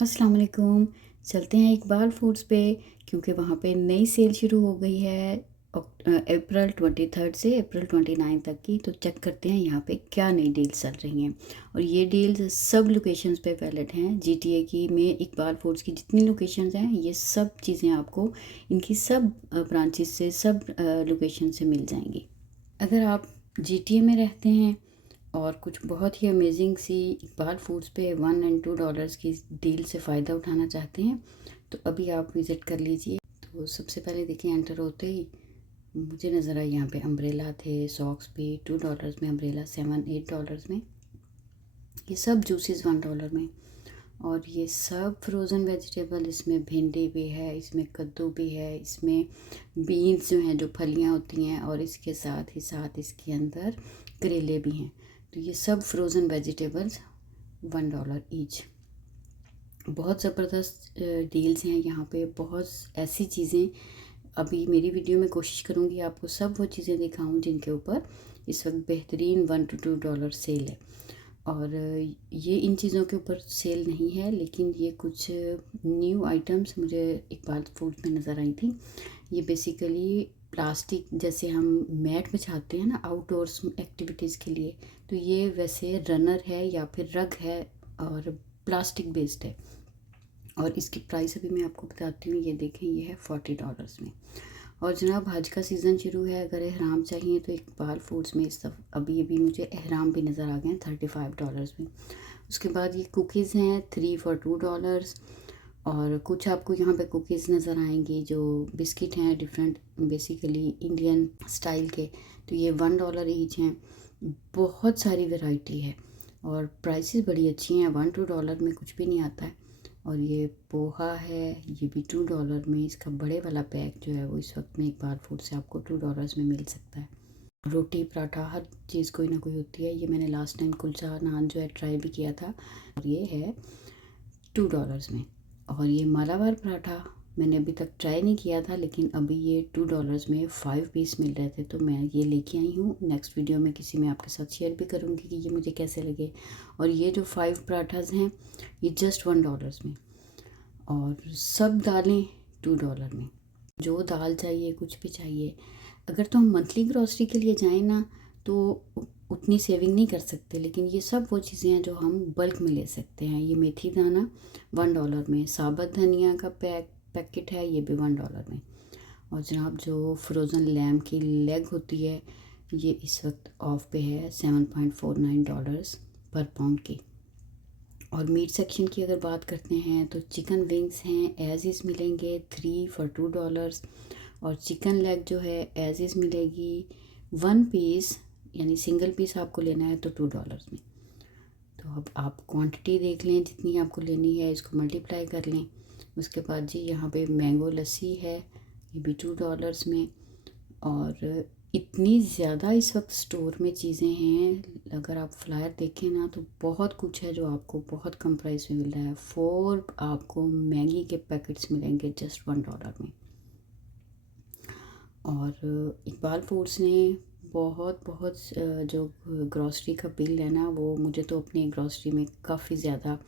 अस्सलाम वालेकुम। चलते हैं इकबाल फूड्स पे, क्योंकि वहाँ पे नई सेल शुरू हो गई है अप्रैल 23 से अप्रैल 29 तक की। तो चेक करते हैं यहाँ पे क्या नई डील्स चल रही हैं। और ये डील्स सब लोकेशंस पे वैलिड हैं। जीटीए की में इकबाल फूड्स की जितनी लोकेशंस हैं, ये सब चीज़ें आपको इनकी सब ब्रांचेस से, सब लोकेशन से मिल जाएंगी। अगर आप जीटीए में रहते हैं और कुछ बहुत ही अमेजिंग सी इकबाल फूड्स पे $1 and $2 की डील से फ़ायदा उठाना चाहते हैं, तो अभी आप विज़िट कर लीजिए। तो सबसे पहले देखिए, एंटर होते ही मुझे नज़र आया यहाँ पे अम्ब्रेला थे, सॉक्स भी $2 में, अम्ब्रेला $7-8 में, ये सब जूसेस $1 में। और ये सब फ्रोज़न वेजिटेबल, इसमें भिंडी भी है, इसमें कद्दू भी है, इसमें बीन्स जो हैं, जो फलियाँ होती हैं, और इसके साथ ही साथ इसके अंदर करेले भी हैं। तो ये सब फ्रोज़न वेजिटेबल्स $1 ईच। बहुत ज़बरदस्त डील्स हैं यहाँ पे। बहुत ऐसी चीज़ें अभी मेरी वीडियो में कोशिश करूँगी आपको सब वो चीज़ें दिखाऊँ जिनके ऊपर इस वक्त बेहतरीन $1 to $2 सेल है। और ये इन चीज़ों के ऊपर सेल नहीं है, लेकिन ये कुछ न्यू आइटम्स मुझे इकबाल फूड्स में नज़र आई थी। ये बेसिकली प्लास्टिक, जैसे हम मैट बिछाते हैं ना आउटडोर्स एक्टिविटीज़ के लिए, तो ये वैसे रनर है या फिर रग है और प्लास्टिक बेस्ड है। और इसकी प्राइस अभी मैं आपको बताती हूँ। ये देखें, ये है $40 में। और जनाब, हज का सीज़न शुरू है, अगर एहराम चाहिए तो इकबाल फूड्स में इस अभी अभी मुझे एहराम भी नज़र आ गए हैं $35 में। उसके बाद ये कुकीज़ हैं 3 for $2। और कुछ आपको यहाँ पे कुकीज़ नज़र आएंगी जो बिस्किट हैं, डिफरेंट बेसिकली इंडियन स्टाइल के, तो ये $1 ईच हैं। बहुत सारी वैरायटी है और प्राइसेस बड़ी अच्छी हैं। $1-2 में कुछ भी नहीं आता है। और ये पोहा है, ये भी $2 में। इसका बड़े वाला पैक जो है वो इस वक्त में इकबाल फूड से आपको $2 में मिल सकता है। रोटी पराठा हर चीज़ कोई ना कोई होती है। ये मैंने लास्ट टाइम कुलचा नान जो है ट्राई भी किया था, और ये है $2 में। और ये मालाबार पराठा मैंने अभी तक ट्राई नहीं किया था, लेकिन अभी ये $2 में 5 पीस मिल रहे थे, तो मैं ये लेके आई हूँ। नेक्स्ट वीडियो में किसी में आपके साथ शेयर भी करूँगी कि ये मुझे कैसे लगे। और ये जो 5 पराठाज हैं, ये जस्ट $1 में। और सब दालें $2 में। जो दाल चाहिए, कुछ भी चाहिए। अगर तो हम मंथली ग्रॉसरी के लिए जाएँ ना, तो उतनी सेविंग नहीं कर सकते, लेकिन ये सब वो चीज़ें हैं जो हम बल्क में ले सकते हैं। ये मेथी दाना $1 में, साबुत धनिया का पैकेट है, ये भी $1 में। और जनाब, जो फ्रोज़न लैम की लेग होती है, ये इस वक्त ऑफ पे है $7.49 पर पाउंड की। और मीट सेक्शन की अगर बात करते हैं तो चिकन विंग्स हैं, एज इज़ मिलेंगे 3 for $2। और चिकन लेग जो है एज इज़ मिलेगी 1 पीस, यानी सिंगल पीस आपको लेना है तो $2 में। तो अब आप क्वांटिटी देख लें, जितनी आपको लेनी है इसको मल्टीप्लाई कर लें। उसके बाद जी यहाँ पे मैंगो लस्सी है, ये भी $2 में। और इतनी ज़्यादा इस वक्त स्टोर में चीज़ें हैं, अगर आप फ्लायर देखें ना तो बहुत कुछ है जो आपको बहुत कम प्राइस में मिल रहा है। 4 आपको मैगी के पैकेट्स मिलेंगे जस्ट $1 में। और इकबाल फूड्स ने बहुत बहुत जो ग्रॉसरी का बिल है ना, वो मुझे तो अपनी ग्रॉसरी में काफ़ी ज़्यादा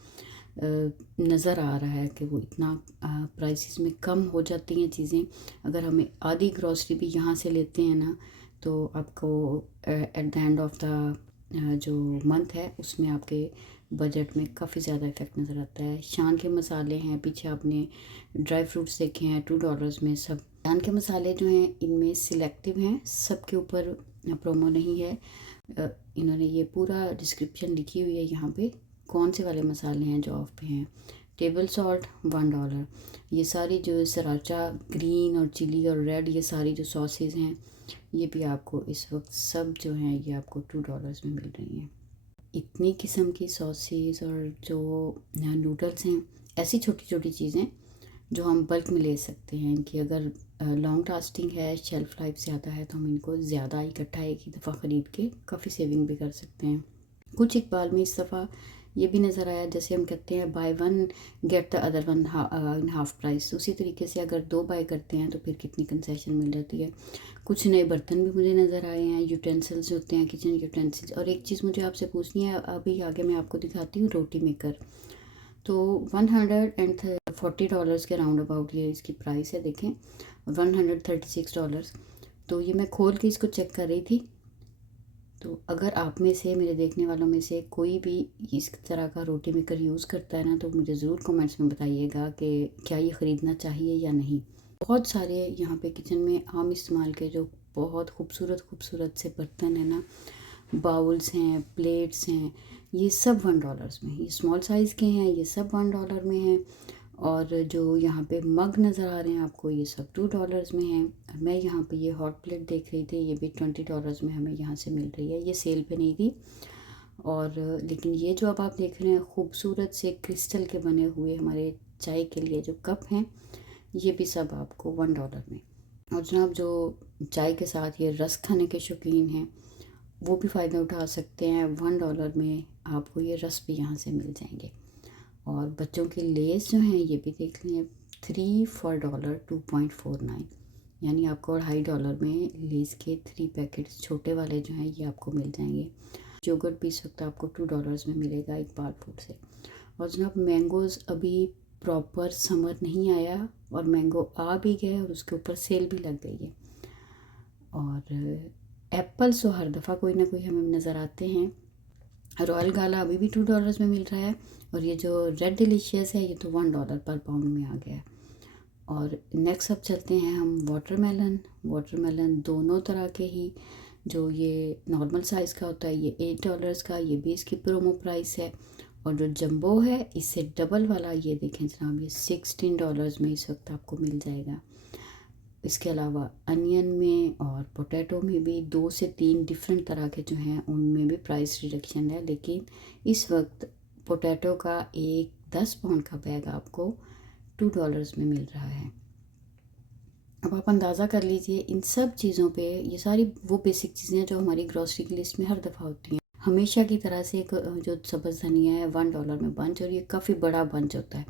नज़र आ रहा है कि वो इतना प्राइसेस में कम हो जाती हैं चीज़ें। अगर हमें आधी ग्रॉसरी भी यहाँ से लेते हैं ना, तो आपको at the end of the जो मंथ है उसमें आपके बजट में काफ़ी ज़्यादा इफ़ेक्ट नज़र आता है। शान के मसाले हैं, पीछे आपने ड्राई फ्रूट्स देखे हैं $2 में। सब शान के मसाले जो हैं इनमें सिलेक्टिव हैं, सब के ऊपर प्रोमो नहीं है। इन्होंने ये पूरा डिस्क्रिप्शन लिखी हुई है यहाँ पे कौन से वाले मसाले हैं जो ऑफ पे हैं। Table salt $1। ये सारी जो सराचा ग्रीन और चिली और रेड, ये सारी जो सॉसेज हैं, ये भी आपको इस वक्त सब जो हैं ये आपको $2 में मिल रही हैं। इतनी किस्म की सॉसेज और जो नूडल्स हैं, ऐसी छोटी छोटी चीज़ें जो हम बल्क में ले सकते हैं। इनकी अगर लॉन्ग लास्टिंग है, शेल्फ़ लाइफ ज़्यादा है, तो हम इनको ज़्यादा इकट्ठा एक ही दफ़ा ख़रीद के काफ़ी सेविंग भी कर सकते हैं। कुछ इकबाल में इस दफ़ा ये भी नज़र आया, जैसे हम कहते हैं by one get the other one in half price, उसी तरीके से अगर 2 बाय करते हैं तो फिर कितनी कंसेशन मिल जाती है। कुछ नए बर्तन भी मुझे नज़र आए हैं, यूटेंसिल्स होते हैं, किचन यूटेंसिल्स। और एक चीज़ मुझे आपसे पूछनी है, अभी आगे मैं आपको दिखाती हूँ रोटी मेकर। तो $140 के राउंड अबाउट ये इसकी प्राइस है, देखें, $136। तो ये मैं खोल के इसको चेक कर रही थी। तो अगर आप में से, मेरे देखने वालों में से कोई भी इस तरह का रोटी मेकर यूज़ करता है ना, तो मुझे ज़रूर कमेंट्स में बताइएगा कि क्या ये ख़रीदना चाहिए या नहीं। बहुत सारे यहाँ पे किचन में आम इस्तेमाल के जो बहुत खूबसूरत से बर्तन हैं ना, बाउल्स हैं, प्लेट्स हैं, ये सब $1 में, ये स्मॉल साइज़ के हैं, ये सब $1 में हैं। और जो यहाँ पे मग नज़र आ रहे हैं आपको, ये सब $2 में हैं। और मैं यहाँ पे ये हॉट प्लेट देख रही थी, ये भी $20 में हमें यहाँ से मिल रही है, ये सेल पे नहीं थी। और लेकिन ये जो अब आप देख रहे हैं खूबसूरत से क्रिस्टल के बने हुए हमारे चाय के लिए जो कप हैं, ये भी सब आपको $1 में। और जनाब जो चाय के साथ ये रस्क खाने के शौकीन हैं, वो भी फ़ायदा उठा सकते हैं। $1 में आपको ये रस भी यहाँ से मिल जाएंगे। और बच्चों के लेस जो हैं ये भी देख लें, 3 for $2.49, यानी आपको $2.50 में लेस के 3 पैकेट्स छोटे वाले जो हैं ये आपको मिल जाएंगे। योगर्ट भी इस वक्त आपको $2 में मिलेगा इकबाल फूड से। और जनाब मैंगोज़ अभी प्रॉपर समर नहीं आया और मैंगो आ भी गया और उसके ऊपर सेल भी लग गई है। और एप्पल्स तो हर दफ़ा कोई ना कोई हमें नज़र आते हैं। रॉयल गाला अभी भी $2 में मिल रहा है। और ये जो रेड डिलीशियस है ये तो $1 पर पाउंड में आ गया है। और नेक्स्ट अब चलते हैं हम वाटरमेलन दोनों तरह के ही, जो ये नॉर्मल साइज़ का होता है ये $8 का, ये भी इसकी प्रोमो प्राइस है। और जो जंबो है इससे डबल वाला ये देखें जनाब, ये $16 में इस वक्त आपको मिल जाएगा। इसके अलावा अनियन में और पोटैटो में भी 2 से 3 डिफरेंट तरह के जो हैं उनमें भी प्राइस रिडक्शन है। लेकिन इस वक्त पोटैटो का एक 10 पाउंड का बैग आपको $2 में मिल रहा है। अब आप अंदाज़ा कर लीजिए इन सब चीज़ों पे, ये सारी वो बेसिक चीज़ें जो हमारी ग्रॉसरी की लिस्ट में हर दफ़ा होती हैं। हमेशा की तरह से एक जो सब्ज़ धनिया है $1 में बंच, और ये काफ़ी बड़ा बंच होता है।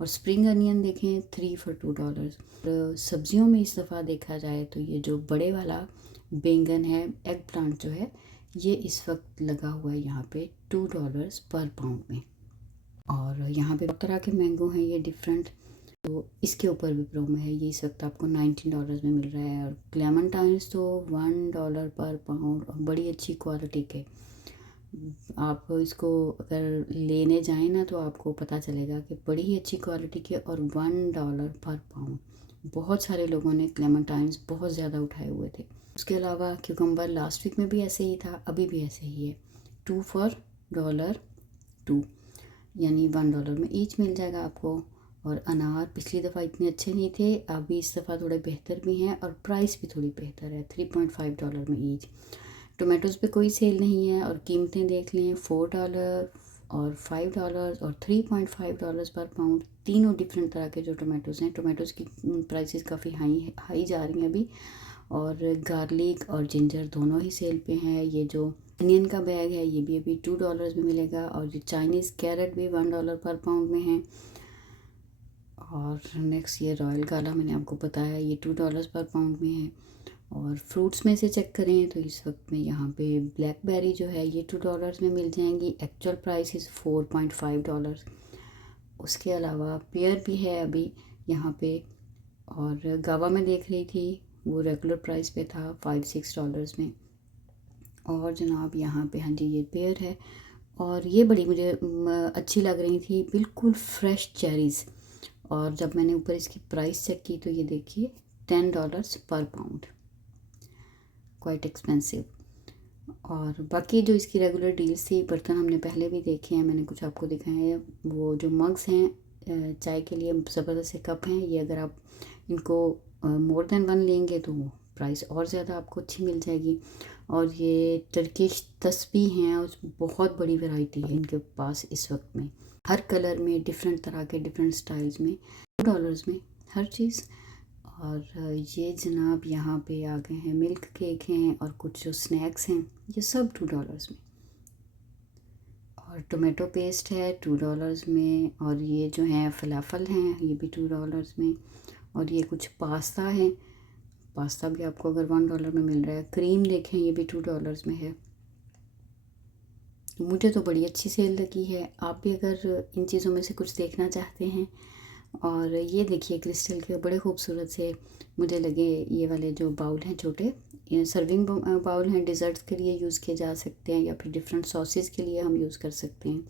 और स्प्रिंग अनियन देखें 3 for $2। सब्जियों में इस दफ़ा देखा जाए तो ये जो बड़े वाला बैंगन है, एग प्लांट जो है, ये इस वक्त लगा हुआ है यहाँ पे $2 पर पाउंड में। और यहाँ पे बहुत तरह के मैंगो हैं ये डिफरेंट, तो इसके ऊपर भी प्रोमो है, ये इस वक्त आपको $19 में मिल रहा है। और क्लेमेंटाइन्स तो $1 पर पाउंड और बड़ी अच्छी क्वालिटी के। आप इसको अगर लेने जाएं ना तो आपको पता चलेगा कि बड़ी ही अच्छी क्वालिटी की, और $1 पर पाउंड। बहुत सारे लोगों ने क्लेमेंटाइन्स बहुत ज़्यादा उठाए हुए थे। उसके अलावा क्यूकम्बर लास्ट वीक में भी ऐसे ही था, अभी भी ऐसे ही है, 2 for $2, यानी $1 में ईच मिल जाएगा आपको। और अनार पिछली दफ़ा इतने अच्छे नहीं थे, अभी इस दफ़ा थोड़े बेहतर भी हैं और प्राइस भी थोड़ी बेहतर है, $3.5 में ईच। टोमेटोज़ पे कोई सेल नहीं है और कीमतें देख लें, $4 और $5 और $3.5 पर पाउंड। तीनों डिफरेंट तरह के जो टोमेटोज़ हैं, टोमेटोज़ की प्राइसेस काफ़ी हाई जा रही हैं अभी। और गार्लिक और जिंजर दोनों ही सेल पे हैं। ये जो अनियन का बैग है ये भी अभी $2 में मिलेगा। और ये चाइनीज़ कैरेट भी $1 पर पाउंड में है। और नेक्स्ट ये रॉयल गाला मैंने आपको बताया, ये $2 पर पाउंड में है। और फ्रूट्स में से चेक करें तो इस वक्त में यहाँ पे ब्लैकबेरी जो है ये $2 में मिल जाएंगी, एक्चुअल प्राइस इज़ $4.5। उसके अलावा पेयर भी है अभी यहाँ पे। और गावा में देख रही थी वो रेगुलर प्राइस पे था $5-6 में। और जनाब यहाँ पे हाँ जी ये पेयर है, और ये बड़ी मुझे अच्छी लग रही थी, बिल्कुल फ्रेश चेरीज़। और जब मैंने ऊपर इसकी प्राइस चेक की तो ये देखिए $10 पर पाउंड, क्वाइट एक्सपेंसिव। और बाकी जो इसकी रेगुलर डील्स थी, बर्तन हमने पहले भी देखे हैं, मैंने कुछ आपको दिखाए हैं। वो जो मग्स हैं चाय के लिए, ज़बरदस्त से कप हैं, ये अगर आप इनको मोर देन 1 लेंगे तो प्राइस और ज़्यादा आपको अच्छी मिल जाएगी। और ये टर्किश तस्बीह हैं, उस बहुत बड़ी वैरायटी है इनके पास इस वक्त में, हर कलर में, डिफरेंट तरह के डिफरेंट स्टाइल्स में, $2 में हर चीज़। और ये जनाब यहाँ पे आ गए हैं मिल्क केक हैं और कुछ जो स्नैक्स हैं, ये सब $2 में। और टोमेटो पेस्ट है $2 में। और ये जो है फलाफल हैं ये भी $2 में। और ये कुछ पास्ता है, पास्ता भी आपको अगर $1 में मिल रहा है। क्रीम देखें ये भी $2 में है। मुझे तो बड़ी अच्छी सेल लगी है। आप भी अगर इन चीज़ों में से कुछ देखना चाहते हैं, और ये देखिए क्रिस्टल के बड़े खूबसूरत से मुझे लगे ये वाले जो बाउल हैं छोटे, ये सर्विंग बाउल हैं, डिज़र्ट्स के लिए यूज़ किए जा सकते हैं या फिर डिफरेंट सॉसेस के लिए हम यूज़ कर सकते हैं।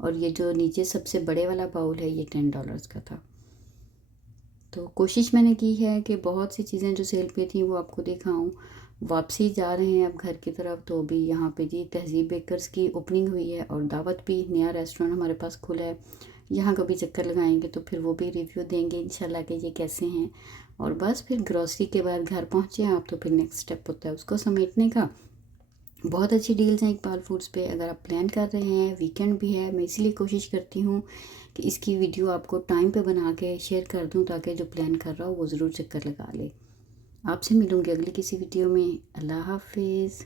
और ये जो नीचे सबसे बड़े वाला बाउल है ये $10 का था। तो कोशिश मैंने की है कि बहुत सी चीज़ें जो सेल पे थी वो आपको दिखाऊं। वापसी जा रहे हैं अब घर की तरफ, तो अभी यहाँ पे जी तहज़ीब बेकर्स की ओपनिंग हुई है और दावत भी, नया रेस्टोरेंट हमारे पास खुला है। यहाँ कभी चक्कर लगाएंगे तो फिर वो भी रिव्यू देंगे इंशाल्लाह कि ये कैसे हैं। और बस फिर ग्रॉसरी के बाद घर पहुँचे आप, तो फिर नेक्स्ट स्टेप होता है उसको समेटने का। बहुत अच्छी डील्स हैं इकबाल फूड्स पे। अगर आप प्लान कर रहे हैं, वीकेंड भी है, मैं इसीलिए कोशिश करती हूँ कि इसकी वीडियो आपको टाइम पे बना के शेयर कर दूँ ताकि जो प्लान कर रहा हो वो ज़रूर चक्कर लगा ले। आपसे मिलूँगी अगली किसी वीडियो में। अल्लाह हाफिज़।